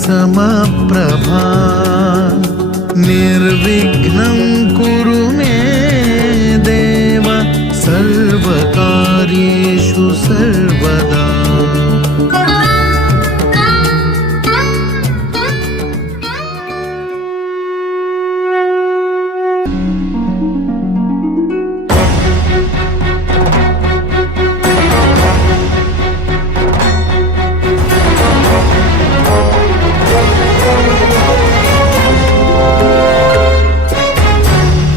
समप्रभा निर्विघ्नं कुरु मे देव सर्वकार्येषु सर्वदा।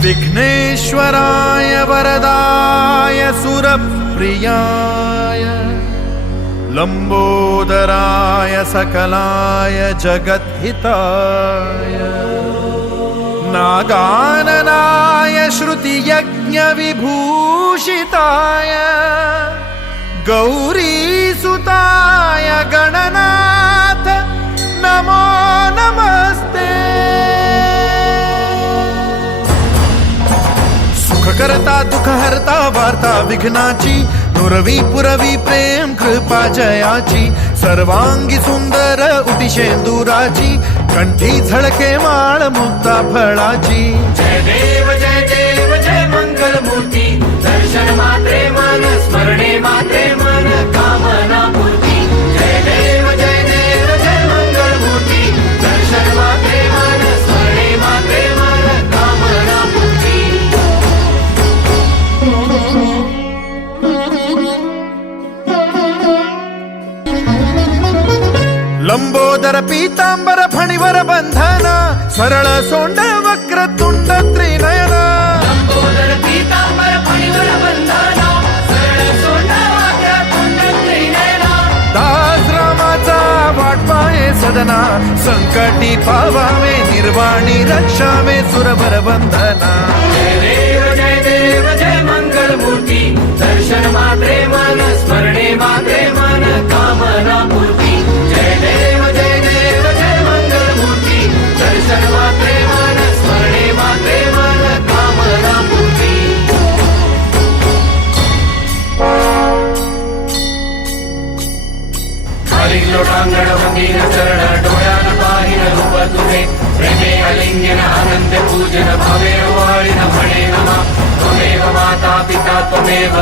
विघ्नेश्वराय वरदाय सुरप्रियाय लंबोदराय सकलाय जगद्हिताय नागाननाय श्रुतियज्ञविभूषिताय गौरीसुताय गणनाथ नमो नमस्ते। करता दुख हरता वार्ता विघ्नाची नुरवी पुरवी प्रेम कृपा जयाची सर्वांगी सुंदर उटिशेंदुराची कंठी झळके माळ मुक्ता फळाची। जय देव जय देव जय मंगल मूर्ती दर्शन मात्रे मन स्मरणे मात्रे मन कामना पूर्ती। जय देव जय मंगल मूर्ती दर्शन मात्रे मन स्मरणे मात्रे मन कामना पूर्ती। लंबोदर पीतांबर फणीवर बंधना सरळ सोंड वक्रतुंड त्रिनयना। लंबोदर पीतांबर फणीवर बंधना सरळ सोंड वक्रतुंड त्रिनयना। दास रामाचा वाटपाये सदना संकटी पावावे निर्वाणी रक्षावे सुरभर बंधना। जय देव जय मंगल मूर्ती दर्शन मात्रे मन स्मरणे मात्रे मन कामना पूर्ती। जय देव जय मंगल मूर्ती दर्शन मात्रे मन स्मरणे मात्रे मन कामना पूर्ती। खाली लोटांगण भंगीर चरण डोळ्यान पाहिन रूप तुझे प्रेमे अलिंगन आनंद पूजन भावे वाळीन म्हणे नमा। त्वमेव माता पिता त्वमेव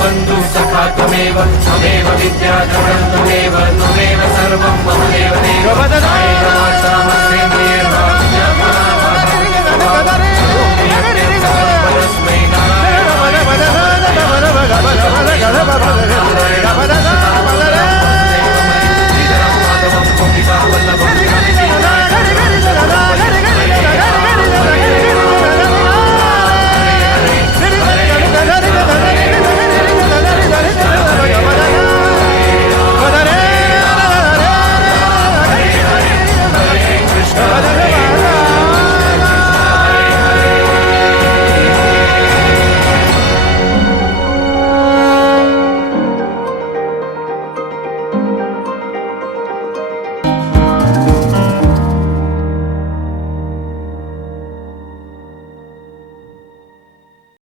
बंधु सखा त्वमेव